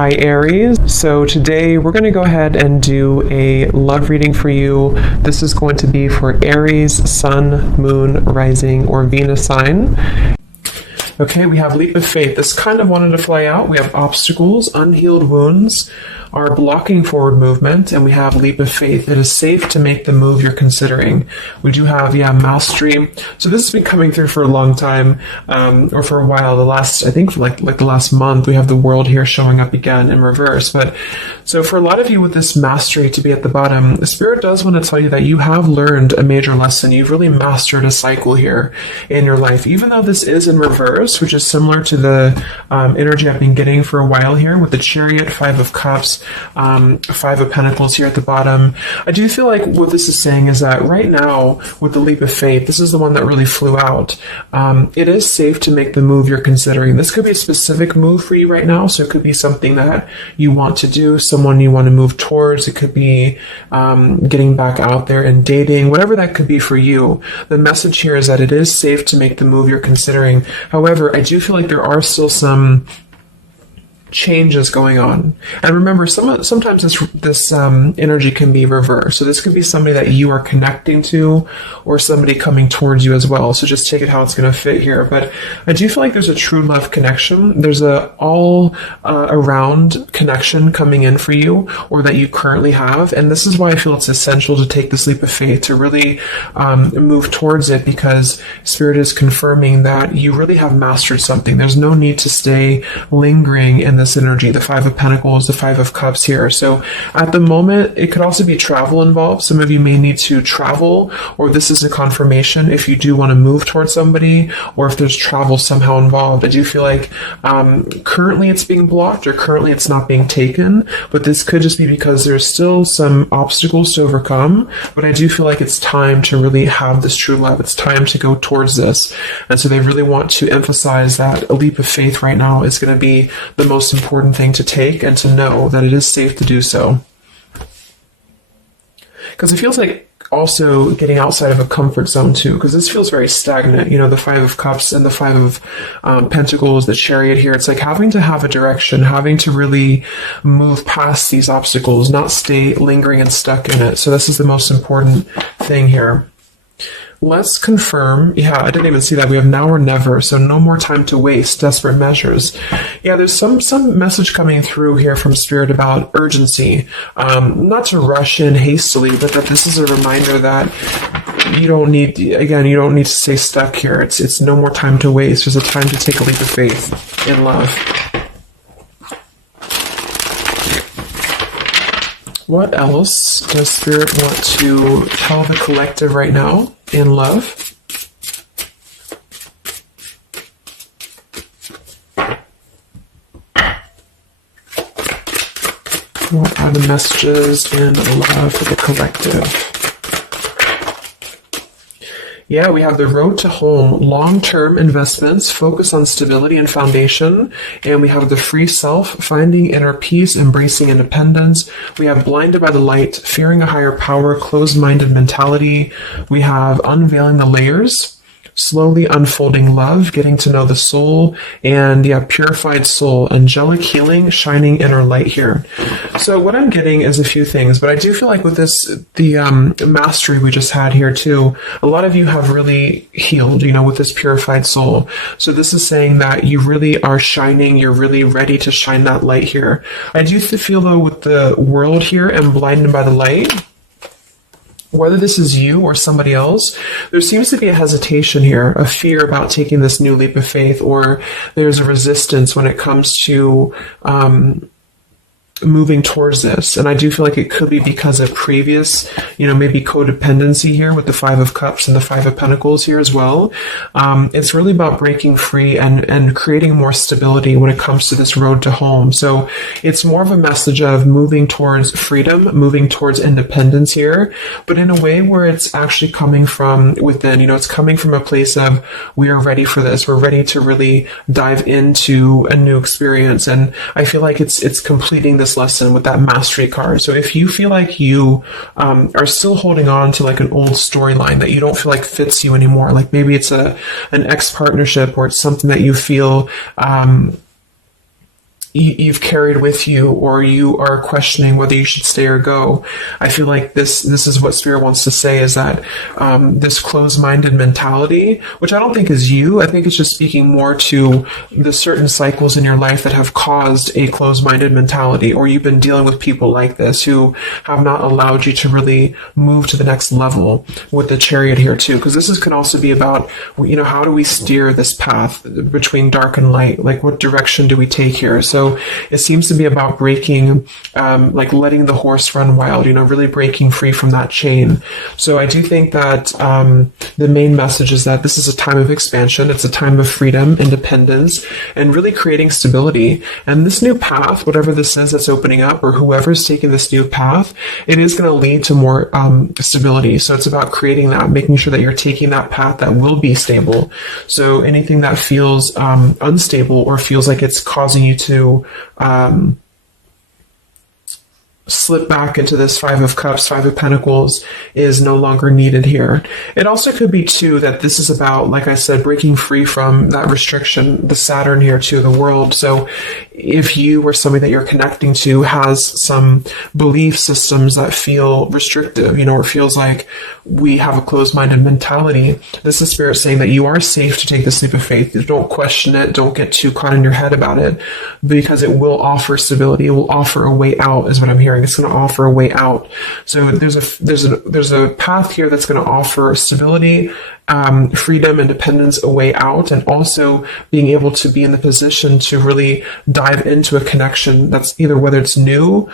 Hi Aries. So today we're going to go ahead and do a love reading for you. This is going to be for Aries, Sun, Moon, Rising, or Venus sign. Okay, we have leap of faith. This kind of wanted to fly out. We have obstacles, unhealed wounds are blocking forward movement, and we have leap of faith. It is safe to make the move you're considering. We do have, mastery. So this has been coming through for a long time, or for a while. I think like the last month, we have the world here showing up again in reverse. But so for a lot of you with this mastery to be at the bottom, the Spirit does want to tell you that you have learned a major lesson. You've really mastered a cycle here in your life, even though this is in reverse, which is similar to the energy I've been getting for a while here with the Chariot, Five of Cups, Five of Pentacles here at the bottom. I do feel like what this is saying is that right now with the leap of faith, this is the one that really flew out. It is safe to make the move you're considering. This could be a specific move for you right now. So it could be something that you want to do, someone you want to move towards. It could be getting back out there and dating, whatever that could be for you. The message here is that it is safe to make the move you're considering. However, I do feel like there are still some changes going on. And remember, sometimes this energy can be reversed. So this could be somebody that you are connecting to or somebody coming towards you as well. So just take it how it's going to fit here. But I do feel like there's a true love connection. There's a all around connection coming in for you, or that you currently have. And this is why I feel it's essential to take this leap of faith, to really move towards it, because Spirit is confirming that you really have mastered something. There's no need to stay lingering in this energy, the Five of Pentacles, the Five of Cups here. So at the moment, it could also be travel involved. Some of you may need to travel, or this is a confirmation if you do want to move towards somebody, or if there's travel somehow involved. I do feel like currently it's being blocked, or currently it's not being taken, but this could just be because there's still some obstacles to overcome. But I do feel like it's time to really have this true love. It's time to go towards this. And so they really want to emphasize that a leap of faith right now is going to be the most important thing to take, and to know that it is safe to do so. Because it feels like also getting outside of a comfort zone too, because this feels very stagnant. The Five of Cups and the Five of Pentacles, the Chariot here. It's like having to have a direction, having to really move past these obstacles, not stay lingering and stuck in it. So this is the most important thing here. Let's confirm. Yeah, I didn't even see that. We have now or never, so no more time to waste, desperate measures. Yeah, there's some message coming through here from Spirit about urgency. Not to rush in hastily, but that this is a reminder that you don't need to stay stuck here. It's no more time to waste. There's a time to take a leap of faith in love. What else does Spirit want to tell the collective right now in love? What are the messages in love for the collective? Yeah, we have the road to home, long-term investments, focus on stability and foundation. And we have the free self, finding inner peace, embracing independence. We have blinded by the light, fearing a higher power, closed-minded mentality. We have unveiling the layers, slowly unfolding love, getting to know the soul, and purified soul, angelic healing, shining inner light here. So what I'm getting is a few things, but I do feel like with this, the mastery we just had here too, a lot of you have really healed, with this purified soul. So this is saying that you really are shining, you're really ready to shine that light here. I do feel though with the world here and blinded by the light, whether this is you or somebody else, there seems to be a hesitation here, a fear about taking this new leap of faith, or there's a resistance when it comes to moving towards this. And I do feel like it could be because of previous, maybe codependency here with the Five of Cups and the Five of Pentacles here as well. It's really about breaking free and creating more stability when it comes to this road to home. So it's more of a message of moving towards freedom, moving towards independence here, but in a way where it's actually coming from within. It's coming from a place of, we are ready for this. We're ready to really dive into a new experience. And I feel like it's completing this lesson with that mastery card. So if you feel like you are still holding on to like an old storyline that you don't feel like fits you anymore, like maybe it's an ex partnership, or it's something that you feel you've carried with you, or you are questioning whether you should stay or go. I feel like this is what Spirit wants to say, is that this closed-minded mentality, which I don't think is you, I think it's just speaking more to the certain cycles in your life that have caused a closed-minded mentality, or you've been dealing with people like this who have not allowed you to really move to the next level, with the Chariot here too, because could also be about, how do we steer this path between dark and light? Like, what direction do we take here? So it seems to be about breaking, like letting the horse run wild, really breaking free from that chain. So I do think that the main message is that this is a time of expansion. It's a time of freedom, independence, and really creating stability. And this new path, whatever this is that's opening up, or whoever's taking this new path, it is going to lead to more stability. So it's about creating that, making sure that you're taking that path that will be stable. So anything that feels unstable, or feels like it's causing you to slip back into this Five of Cups, Five of Pentacles, is no longer needed here. It also could be too that this is about, like I said, breaking free from that restriction, the Saturn here to the world. So if you or somebody that you're connecting to has some belief systems that feel restrictive, or feels like we have a closed-minded mentality, this is Spirit saying that you are safe to take this leap of faith. Don't question it. Don't get too caught in your head about it, because it will offer stability. It will offer a way out, is what I'm hearing. It's going to offer a way out. So there's a path here that's going to offer stability, freedom, independence, a way out, and also being able to be in the position to really dive into a connection that's either, whether it's new,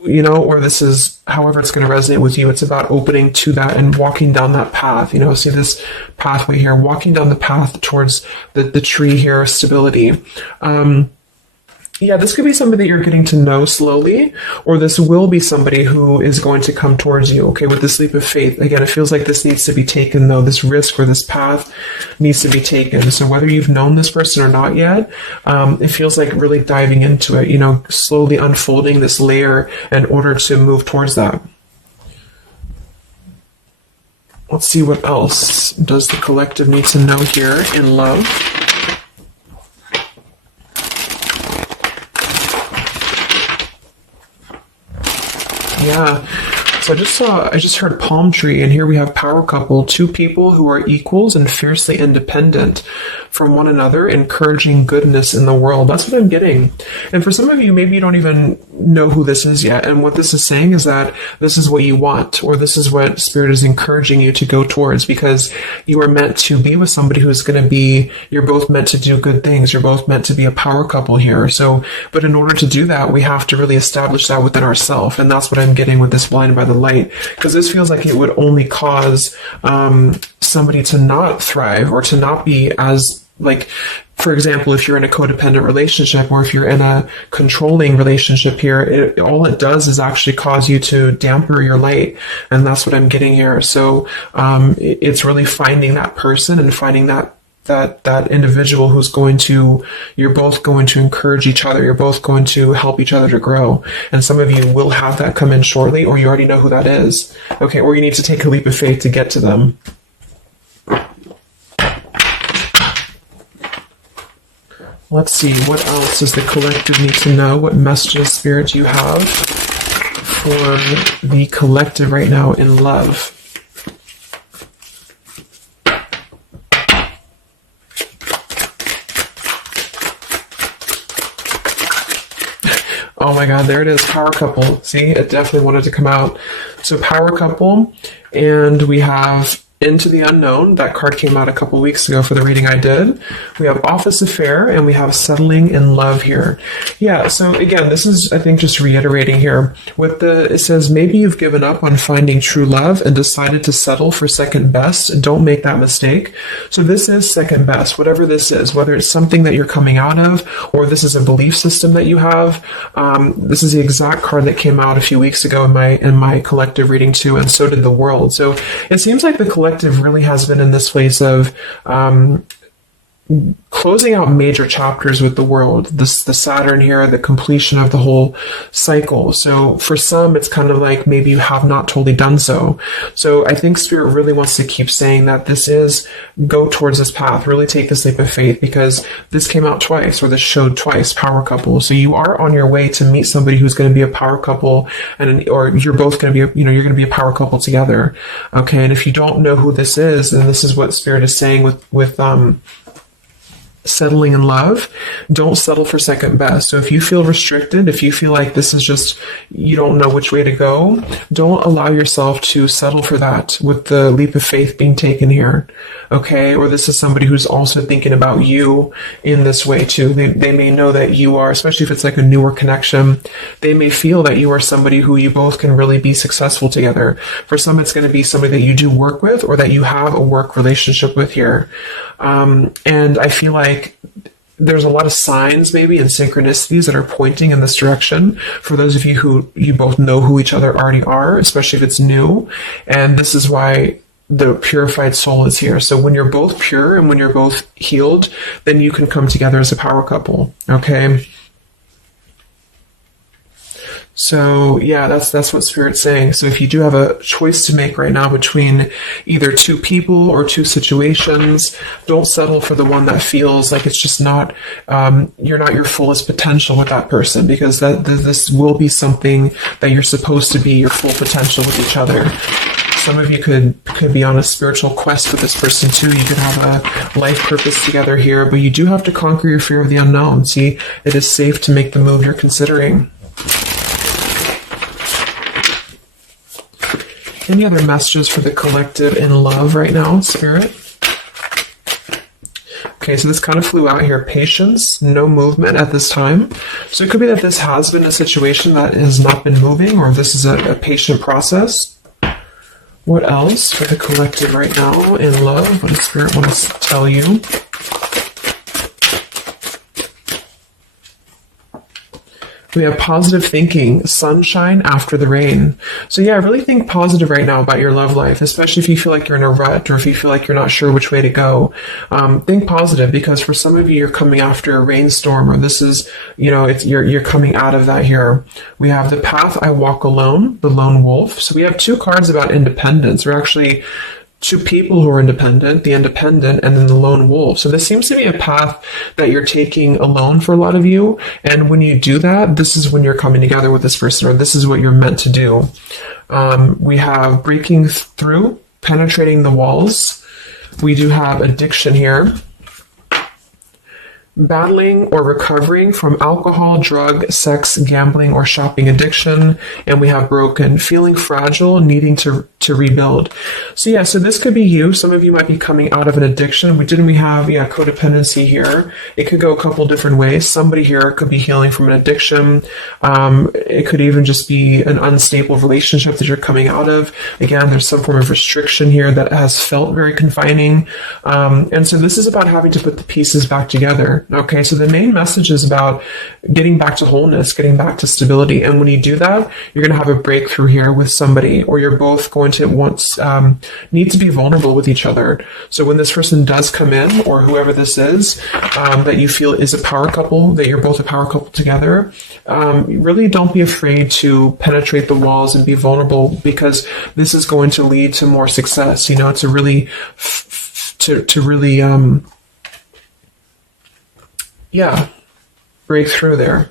or this is however it's going to resonate with you. It's about opening to that and walking down that path. See this pathway here, walking down the path towards the tree here, stability. Yeah, this could be somebody that you're getting to know slowly, or this will be somebody who is going to come towards you, okay, with this leap of faith. Again, it feels like this needs to be taken, though. This risk or this path needs to be taken. So whether you've known this person or not yet, it feels like really diving into it, slowly unfolding this layer in order to move towards that. Let's see what else does the collective need to know here in love. Yeah, so I just heard palm tree, and here we have power couple, two people who are equals and fiercely independent from one another, encouraging goodness in the world. That's what I'm getting. And for some of you, maybe you don't even know who this is yet. And what this is saying is that this is what you want, or this is what Spirit is encouraging you to go towards, because you are meant to be with somebody who's going to be, you're both meant to do good things. You're both meant to be a power couple here. So, but in order to do that, we have to really establish that within ourselves. And that's what I'm getting with this Blinded by the Light, because this feels like it would only cause somebody to not thrive, or to not be as, like, for example, if you're in a codependent relationship, or if you're in a controlling relationship here, all it does is actually cause you to damper your light. And that's what I'm getting here. So it's really finding that person and finding that individual who's you're both going to encourage each other. You're both going to help each other to grow. And some of you will have that come in shortly, or you already know who that is. Okay, or you need to take a leap of faith to get to them. Let's see, what else does the collective need to know? What messages, Spirit, do you have for the collective right now in love? Oh my God, there it is, power couple. See, it definitely wanted to come out. So power couple, and we have Into the Unknown. That card came out a couple weeks ago for the reading I did. We have Office Affair, and we have Settling in Love here. Yeah, so again, this is, I think, just reiterating here. It says, maybe you've given up on finding true love and decided to settle for second best. Don't make that mistake. So this is second best, whatever this is, whether it's something that you're coming out of, or this is a belief system that you have. This is the exact card that came out a few weeks ago in my collective reading too, and so did the World. So it seems like the collective really has been in this place of closing out major chapters with the world. The Saturn here, the completion of the whole cycle. So for some, it's kind of like maybe you have not totally done so. So I think Spirit really wants to keep saying that this is, go towards this path, really take this leap of faith, because this came out twice, or this showed twice, power couple. So you are on your way to meet somebody who's going to be a power couple, or you're both going to be, you're going to be a power couple together. Okay. And if you don't know who this is, then this is what Spirit is saying with settling in love. Don't settle for second best. So if you feel restricted, if you feel like this is just, you don't know which way to go, don't allow yourself to settle for that with the leap of faith being taken here. Okay. Or this is somebody who's also thinking about you in this way too. They may know that you are, especially if it's like a newer connection, they may feel that you are somebody who you both can really be successful together. For some, it's going to be somebody that you do work with, or that you have a work relationship with here. And I feel like there's a lot of signs maybe and synchronicities that are pointing in this direction for those of you who you both know who each other already are, especially if it's new. And this is why the purified soul is here. So when you're both pure and when you're both healed, then you can come together as a power couple. Okay. So yeah, that's what Spirit's saying. So if you do have a choice to make right now between either two people or two situations, don't settle for the one that feels like it's just not, you're not your fullest potential with that person, because this will be something that you're supposed to be your full potential with each other. Some of you could be on a spiritual quest with this person too. You could have a life purpose together here, but you do have to conquer your fear of the unknown. See, it is safe to make the move you're considering. Any other messages for the collective in love right now, Spirit? Okay, so this kind of flew out here. Patience, no movement at this time. So it could be that this has been a situation that has not been moving, or this is a patient process. What else for the collective right now in love? What does Spirit want to tell you? We have positive thinking, sunshine after the rain. So yeah, really think positive right now about your love life, especially if you feel like you're in a rut, or if you feel like you're not sure which way to go. Think positive, because for some of you, you're coming after a rainstorm, or this is, you're coming out of that here. We have the path I walk alone, the lone wolf. So we have two cards about independence. We're actually two people who are independent, the independent, and then the lone wolf. So this seems to be a path that you're taking alone for a lot of you. And when you do that, this is when you're coming together with this person, or this is what you're meant to do. We have breaking through, penetrating the walls. We do have addiction here. Battling or recovering from alcohol, drug, sex, gambling, or shopping addiction. And we have broken, feeling fragile, needing to rebuild. So yeah, so this could be you. Some of you might be coming out of an addiction. We have codependency here. It could go a couple different ways. Somebody here could be healing from an addiction. It could even just be an unstable relationship that you're coming out of. Again, there's some form of restriction here that has felt very confining. And so this is about having to put the pieces back together. Okay, so the main message is about getting back to wholeness, getting back to stability. And when you do that, you're going to have a breakthrough here with somebody, or you're both going to need to be vulnerable with each other. So when this person does come in, or whoever this is, that you feel is a power couple, that you're both a power couple together, really don't be afraid to penetrate the walls and be vulnerable, because this is going to lead to more success, to really, break through there.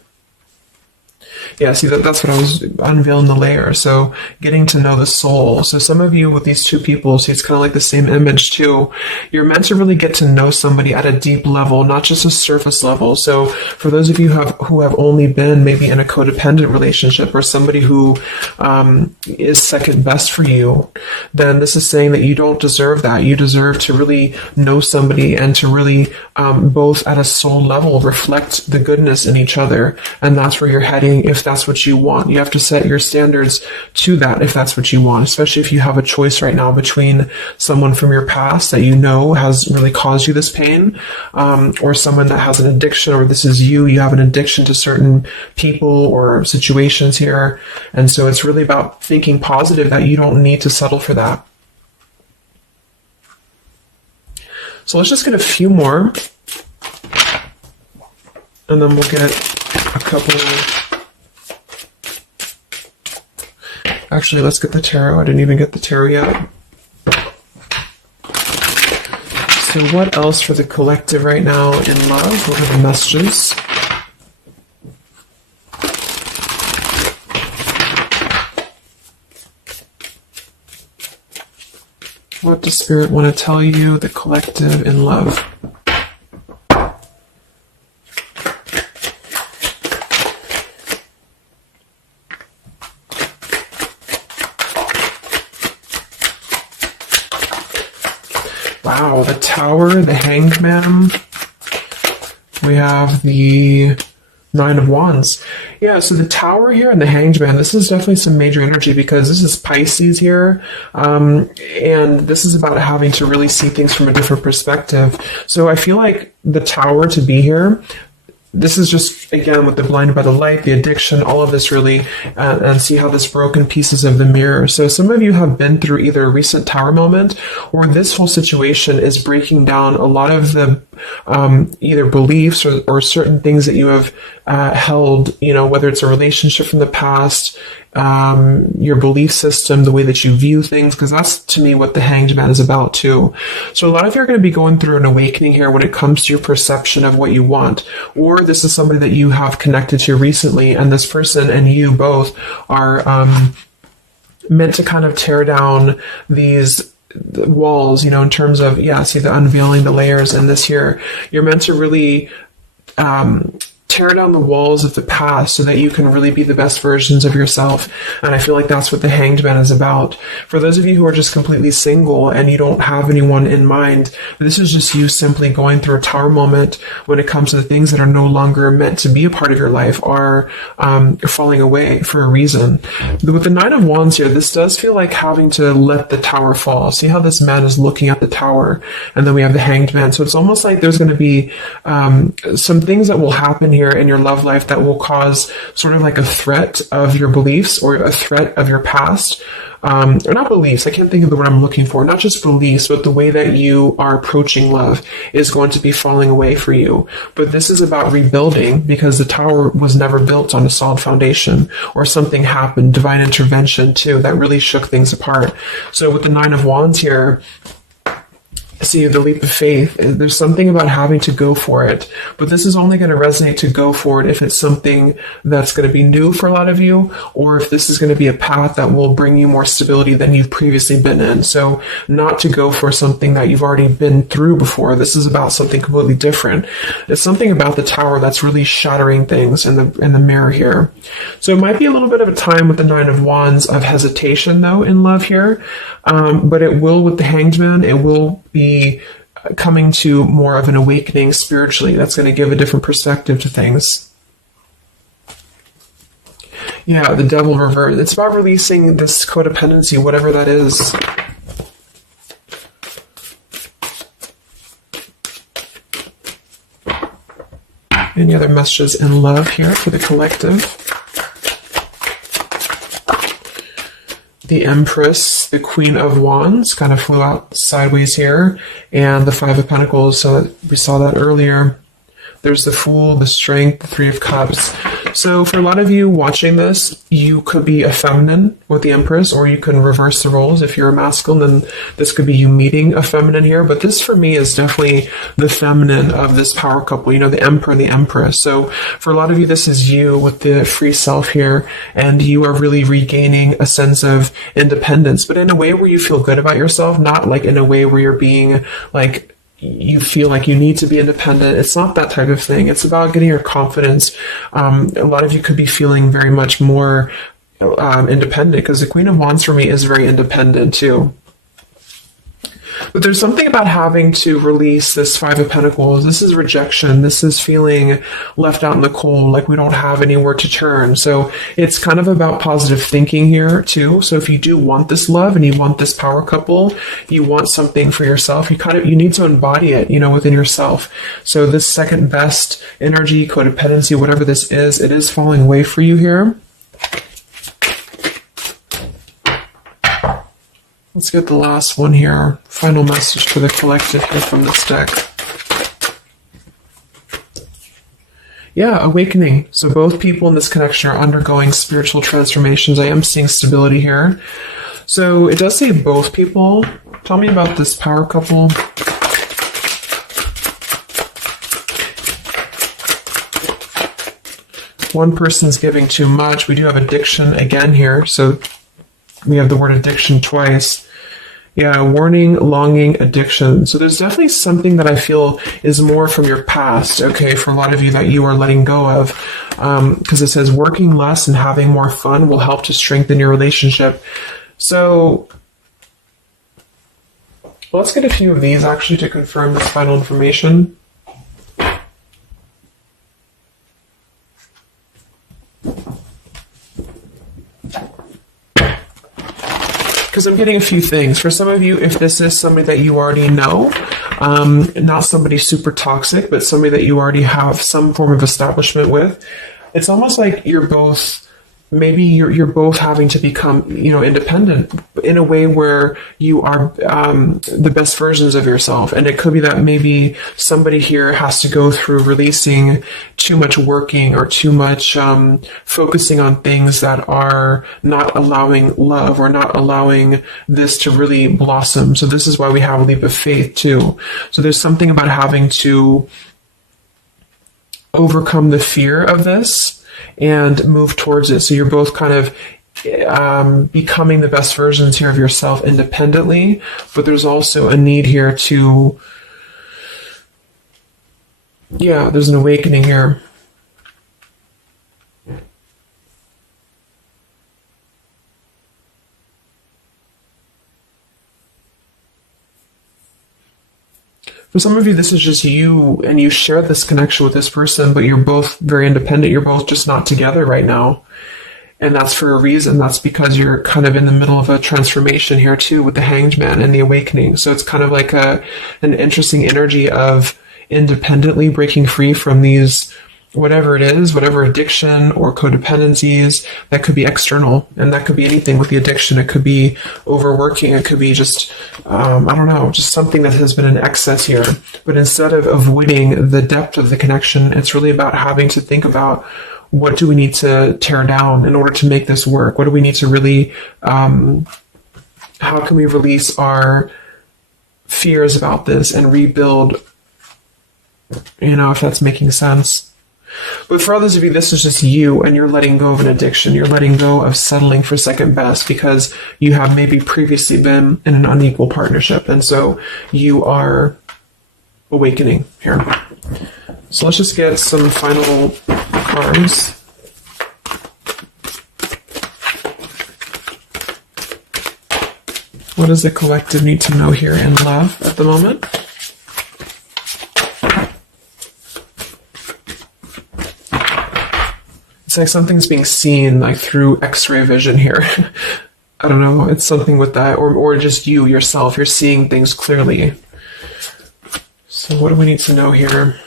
Yeah, see, that's what I was unveiling the layer. So getting to know the soul. So some of you with these two people, see, it's kind of like the same image too. You're meant to really get to know somebody at a deep level, not just a surface level. So for those of you who have only been maybe in a codependent relationship, or somebody who is second best for you, then this is saying that you don't deserve that. You deserve to really know somebody, and to really both at a soul level reflect the goodness in each other. And that's where you're heading if that's what you want. You have to set your standards to that if that's what you want, especially if you have a choice right now between someone from your past that has really caused you this pain, or someone that has an addiction, or this is you have an addiction to certain people or situations here. And so it's really about thinking positive, that you don't need to settle for that. So let's just get a few more And then we'll get a couple. Actually, let's get the tarot. I didn't even get the tarot yet. So what else for the collective right now in love? What are the messages? What does Spirit want to tell you, the collective in love? Wow, the Tower, the Hanged Man. We have the Nine of Wands. Yeah, so the Tower here and the Hanged Man, this is definitely some major energy because this is Pisces here. And this is about having to really see things from a different perspective. So I feel like the Tower to be here, this is just, again, with the blinded by the light, the addiction, all of this really, and see how this broken pieces of the mirror. So some of you have been through either a recent Tower moment or this whole situation is breaking down a lot of the either beliefs or certain things that you have held, you know, whether it's a relationship from the past, your belief system, the way that you view things, because that's to me what the Hanged Man is about too. So a lot of you are going to be going through an awakening here when it comes to your perception of what you want, or this is somebody that you have connected to recently, and this person and you both are meant to kind of tear down these walls, you know, in terms of, yeah, see the unveiling the layers in this here. You're meant to really tear down the walls of the past so that you can really be the best versions of yourself. And I feel like that's what the Hanged Man is about. For those of you who are just completely single and you don't have anyone in mind, this is just you simply going through a Tower moment when it comes to the things that are no longer meant to be a part of your life are falling away for a reason. With the Nine of Wands here, this does feel like having to let the Tower fall. See how this man is looking at the Tower, and then we have the Hanged Man. So it's almost like there's going to be some things that will happen here in your love life that will cause sort of like a threat of your beliefs or a threat of your past. Or not beliefs, I can't think of the word I'm looking for, not just beliefs, but the way that you are approaching love is going to be falling away for you. But this is about rebuilding because the Tower was never built on a solid foundation, or something happened, divine intervention too, that really shook things apart. So with the Nine of Wands here, see the leap of faith, there's something about having to go for it, but this is only going to resonate to go for it if it's something that's going to be new for a lot of you, or if this is going to be a path that will bring you more stability than you've previously been in. So not to go for something that you've already been through before. This is about something completely different. It's something about the Tower that's really shattering things in the mirror here. So it might be a little bit of a time with the Nine of Wands of hesitation though in love here, but it will with the Hanged Man, it will be coming to more of an awakening spiritually. That's going to give a different perspective to things. Yeah, the Devil reverse. It's about releasing this codependency, whatever that is. Any other messages in love here for the collective? The Empress, the Queen of Wands, kind of flew out sideways here, and the Five of Pentacles, so we saw that earlier. There's the Fool, the Strength, the Three of Cups. So for a lot of you watching this, you could be a feminine with the Empress, or you can reverse the roles. If you're a masculine, then this could be you meeting a feminine here. But this for me is definitely the feminine of this power couple, you know, the Emperor and the Empress. So for a lot of you, this is you with the free self here, and you are really regaining a sense of independence, but in a way where you feel good about yourself, not like in a way where you're being like, you feel like you need to be independent. It's not that type of thing. It's about getting your confidence. A lot of you could be feeling very much more independent, because the Queen of Wands for me is very independent too. But there's something about having to release this Five of Pentacles. This is rejection. This is feeling left out in the cold, like we don't have anywhere to turn. So it's kind of about positive thinking here too. So if you do want this love and you want this power couple, you want something for yourself, you need to embody it, you know, within yourself. So this second best energy, codependency, whatever this is, it is falling away for you here. Let's get the last one here. Final message for the collective here from this deck. Yeah, awakening. So both people in this connection are undergoing spiritual transformations. I am seeing stability here. So it does say both people. Tell me about this power couple. One person's giving too much. We do have addiction again here. So we have the word addiction twice. Yeah, warning, longing, addiction. So there's definitely something that I feel is more from your past, okay, for a lot of you that you are letting go of. Because it says working less and having more fun will help to strengthen your relationship. So let's get a few of these actually to confirm this final information. Because I'm getting a few things. For some of you, if this is somebody that you already know, not somebody super toxic, but somebody that you already have some form of establishment with, it's almost like you're both, maybe you're both having to become, independent in a way where you are the best versions of yourself. And it could be that maybe somebody here has to go through releasing too much working or too much focusing on things that are not allowing love or not allowing this to really blossom. So this is why we have a leap of faith too. So there's something about having to overcome the fear of this and move towards it. So you're both kind of becoming the best versions here of yourself independently, but there's also a need here to, there's an awakening here. For some of you, this is just you, and you share this connection with this person, but you're both very independent. You're both just not together right now. And that's for a reason. That's because you're kind of in the middle of a transformation here too with the Hanged Man and the awakening. So it's kind of like an interesting energy of independently breaking free from these, whatever it is, whatever addiction or codependencies that could be external. And that could be anything with the addiction. It could be overworking. It could be just, just something that has been in excess here. But instead of avoiding the depth of the connection, it's really about having to think about, what do we need to tear down in order to make this work? What do we need to really, how can we release our fears about this and rebuild, if that's making sense. But for others of you, this is just you, and you're letting go of an addiction. You're letting go of settling for second best because you have maybe previously been in an unequal partnership. And so you are awakening here. So let's just get some final cards. What does the collective need to know here in love at the moment? It's like something's being seen like through X-ray vision here. I don't know. It's something with that, or just you yourself. You're seeing things clearly. So what do we need to know here?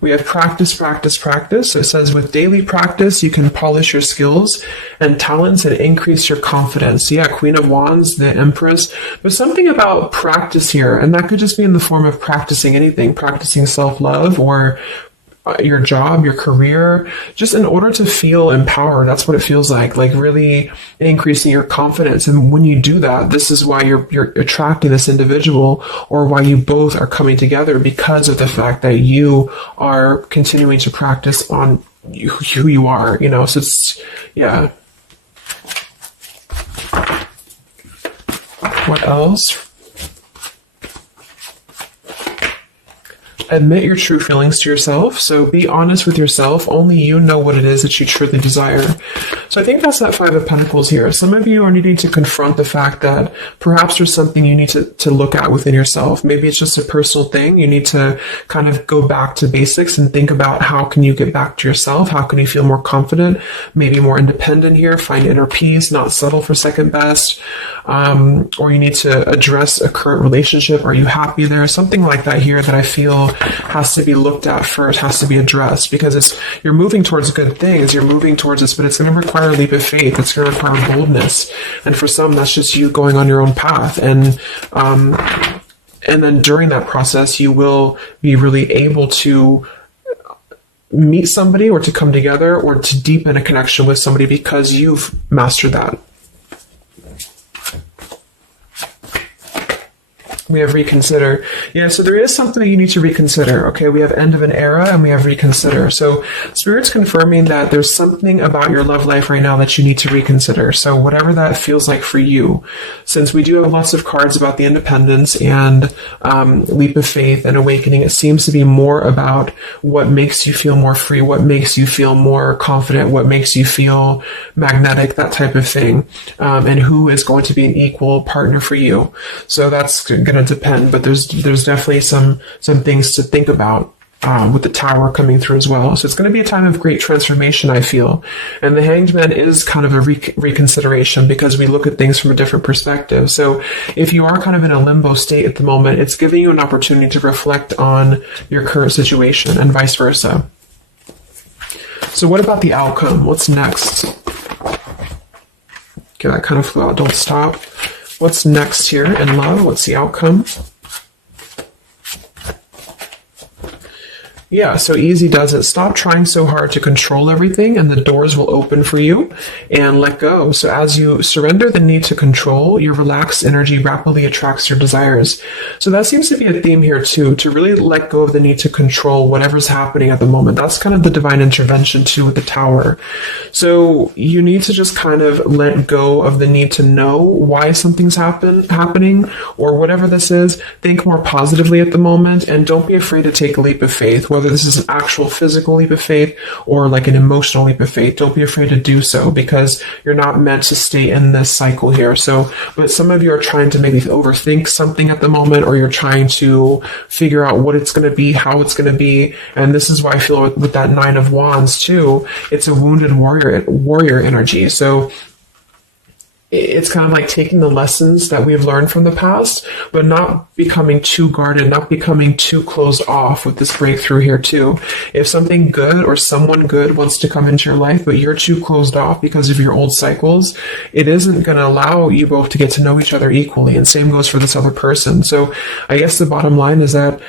We have practice, practice, practice. So it says with daily practice, you can polish your skills and talents and increase your confidence. Yeah, Queen of Wands, the Empress. There's something about practice here, and that could just be in the form of practicing anything, practicing self-love or your job, your career, just in order to feel empowered. That's what it feels like really increasing your confidence. And when you do that, this is why you're attracting this individual, or why you both are coming together, because of the fact that you are continuing to practice on who you are, so it's, yeah. What else? Admit your true feelings to yourself. So be honest with yourself. Only you know what it is that you truly desire. So I think that's that Five of Pentacles here. Some of you are needing to confront the fact that perhaps there's something you need to look at within yourself. Maybe it's just a personal thing. You need to kind of go back to basics and think about how can you get back to yourself? How can you feel more confident, maybe more independent here, find inner peace, not settle for second best. Or you need to address a current relationship. Are you happy there? Something like that here that I feel has to be looked at first, has to be addressed, because you're moving towards good things, you're moving towards this, but it's going to require a leap of faith, it's going to require boldness, and for some that's just you going on your own path, and then during that process you will be really able to meet somebody or to come together or to deepen a connection with somebody because you've mastered that. We have reconsider. Yeah, so there is something that you need to reconsider. Okay, we have end of an era and we have reconsider. So Spirit's confirming that there's something about your love life right now that you need to reconsider. So whatever that feels like for you, since we do have lots of cards about the independence and leap of faith and awakening, it seems to be more about what makes you feel more free, what makes you feel more confident, what makes you feel magnetic, that type of thing, and who is going to be an equal partner for you. So that's going to depend, but there's definitely some things to think about with the Tower coming through as well. So it's going to be a time of great transformation, I feel. And the Hanged Man is kind of a reconsideration because we look at things from a different perspective. So if you are kind of in a limbo state at the moment, it's giving you an opportunity to reflect on your current situation and vice versa. So what about the outcome? What's next? Okay, that kind of flew out. Don't stop. What's next here in love? What's the outcome? Yeah, so easy does it. Stop trying so hard to control everything and the doors will open for you, and let go. So as you surrender the need to control, your relaxed energy rapidly attracts your desires. So that seems to be a theme here too, to really let go of the need to control whatever's happening at the moment. That's kind of the divine intervention too with the Tower. So you need to just kind of let go of the need to know why something's happening or whatever this is. Think more positively at the moment and don't be afraid to take a leap of faith. Whether this is an actual physical leap of faith or like an emotional leap of faith, don't be afraid to do so because you're not meant to stay in this cycle here. So, but some of you are trying to maybe overthink something at the moment, or you're trying to figure out what it's going to be, how it's going to be. And this is why I feel with that Nine of Wands too, it's a wounded warrior energy. So it's kind of like taking the lessons that we've learned from the past, but not becoming too guarded, not becoming too closed off with this breakthrough here too. If something good or someone good wants to come into your life, but you're too closed off because of your old cycles, it isn't going to allow you both to get to know each other equally. And same goes for this other person. So I guess the bottom line is that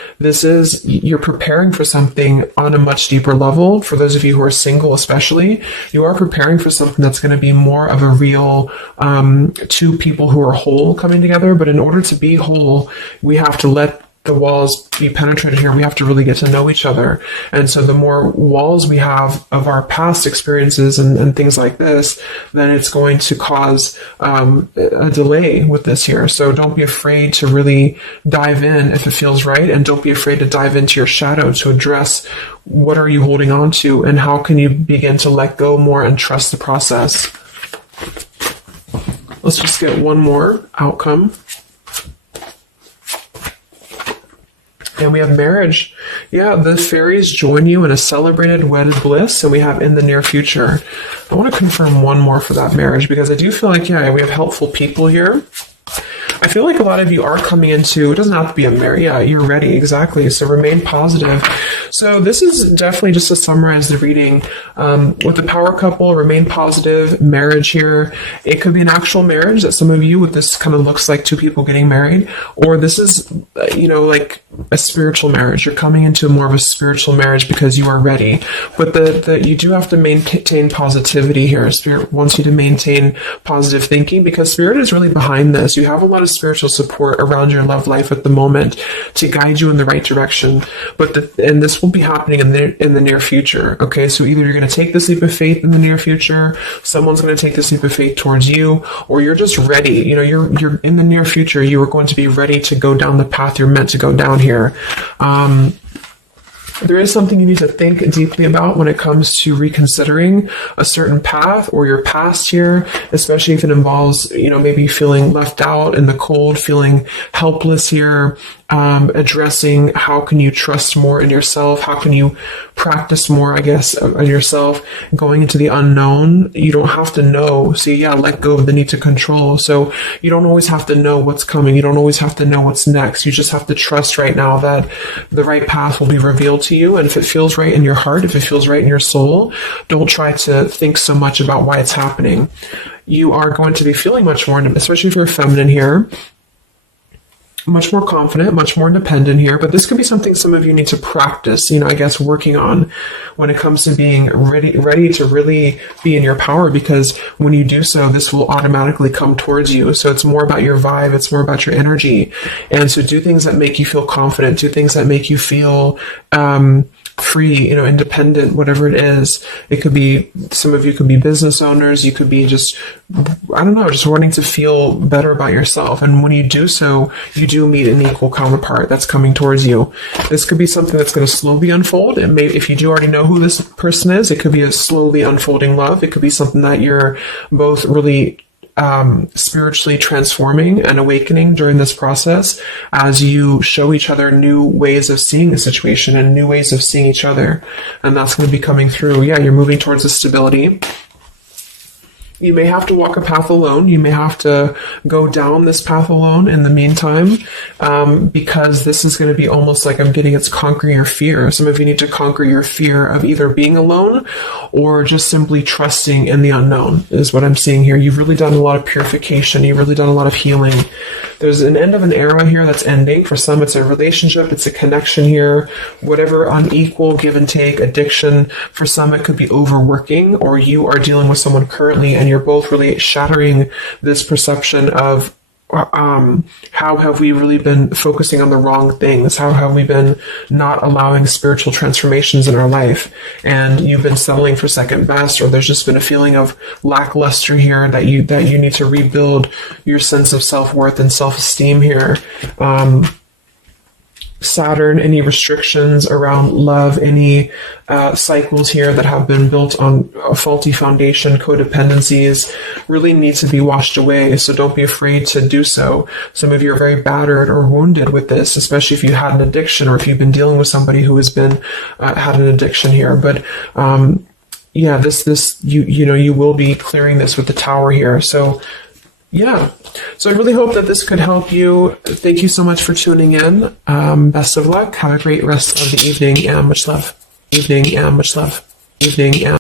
you're preparing for something on a much deeper level. For those of you who are single especially, you are preparing for something that's going to be more of a real two people who are whole coming together. But in order to be whole, we have to let the walls be penetrated here. We have to really get to know each other. And so the more walls we have of our past experiences and things like this, then it's going to cause a delay with this here. So don't be afraid to really dive in if it feels right. And don't be afraid to dive into your shadow to address what are you holding on to and how can you begin to let go more and trust the process. Let's just get one more outcome. And we have marriage. Yeah, the fairies join you in a celebrated wedded bliss, and we have in the near future. I want to confirm one more for that marriage because I do feel like, yeah, we have helpful people here. I feel like a lot of you are coming into, it doesn't have to be a marriage. Yeah, you're ready. Exactly. So remain positive. So this is definitely just to summarize the reading. With the power couple, remain positive, marriage here. It could be an actual marriage that some of you with this kind of looks like two people getting married, or this is, like a spiritual marriage. You're coming into more of a spiritual marriage because you are ready. But you do have to maintain positivity here. Spirit wants you to maintain positive thinking because Spirit is really behind this. You have a lot of spiritual support around your love life at the moment to guide you in the right direction. And this will be happening in the near future. Okay, so either you're going to take this leap of faith in the near future, someone's going to take this leap of faith towards you, or you're just ready. You're in the near future. You are going to be ready to go down the path you're meant to go down here. There is something you need to think deeply about when it comes to reconsidering a certain path or your past here, especially if it involves, maybe feeling left out in the cold, feeling helpless here, addressing how can you trust more in yourself, how can you practice more, I guess, on yourself, going into the unknown. You don't have to know. So yeah, let go of the need to control. So you don't always have to know what's coming. You don't always have to know what's next. You just have to trust right now that the right path will be revealed to you. And if it feels right in your heart, if it feels right in your soul, don't try to think so much about why it's happening. You are going to be feeling much more, especially if you're feminine here. much more confident, much more independent here, but this could be something some of you need to practice, I guess, working on when it comes to being ready to really be in your power, because when you do so, this will automatically come towards you. So it's more about your vibe, it's more about your energy. And so do things that make you feel confident, do things that make you feel free, independent, whatever it is. It could be, some of you could be business owners, you could be just wanting to feel better about yourself. And when you do so, you do meet an equal counterpart that's coming towards you. This could be something that's going to slowly unfold. It may, if you do already know who this person is, it could be a slowly unfolding love. It could be something that you're both really spiritually transforming and awakening during this process as you show each other new ways of seeing the situation and new ways of seeing each other. And that's going to be coming through. Yeah, you're moving towards a stability. You may have to walk a path alone. You may have to go down this path alone in the meantime, because this is going to be almost like I'm getting it's conquering your fear. Some of you need to conquer your fear of either being alone or just simply trusting in the unknown is what I'm seeing here. You've really done a lot of purification. You've really done a lot of healing. There's an end of an era here that's ending. For some, it's a relationship. It's a connection here. Whatever unequal give and take, addiction. For some, it could be overworking, or you are dealing with someone currently and you're both really shattering this perception of how have we really been focusing on the wrong things? How have we been not allowing spiritual transformations in our life? And you've been settling for second best, or there's just been a feeling of lackluster here that you need to rebuild your sense of self-worth and self-esteem here. Saturn, any restrictions around love, any cycles here that have been built on a faulty foundation, codependencies, really need to be washed away. So don't be afraid to do so. Some of you are very battered or wounded with this, especially if you had an addiction or if you've been dealing with somebody who has been had an addiction here. But yeah, you will be clearing this with the Tower here. So yeah. So I really hope that this could help you. Thank you so much for tuning in. Best of luck. Have a great rest of the evening and much love. Evening and much love. Evening and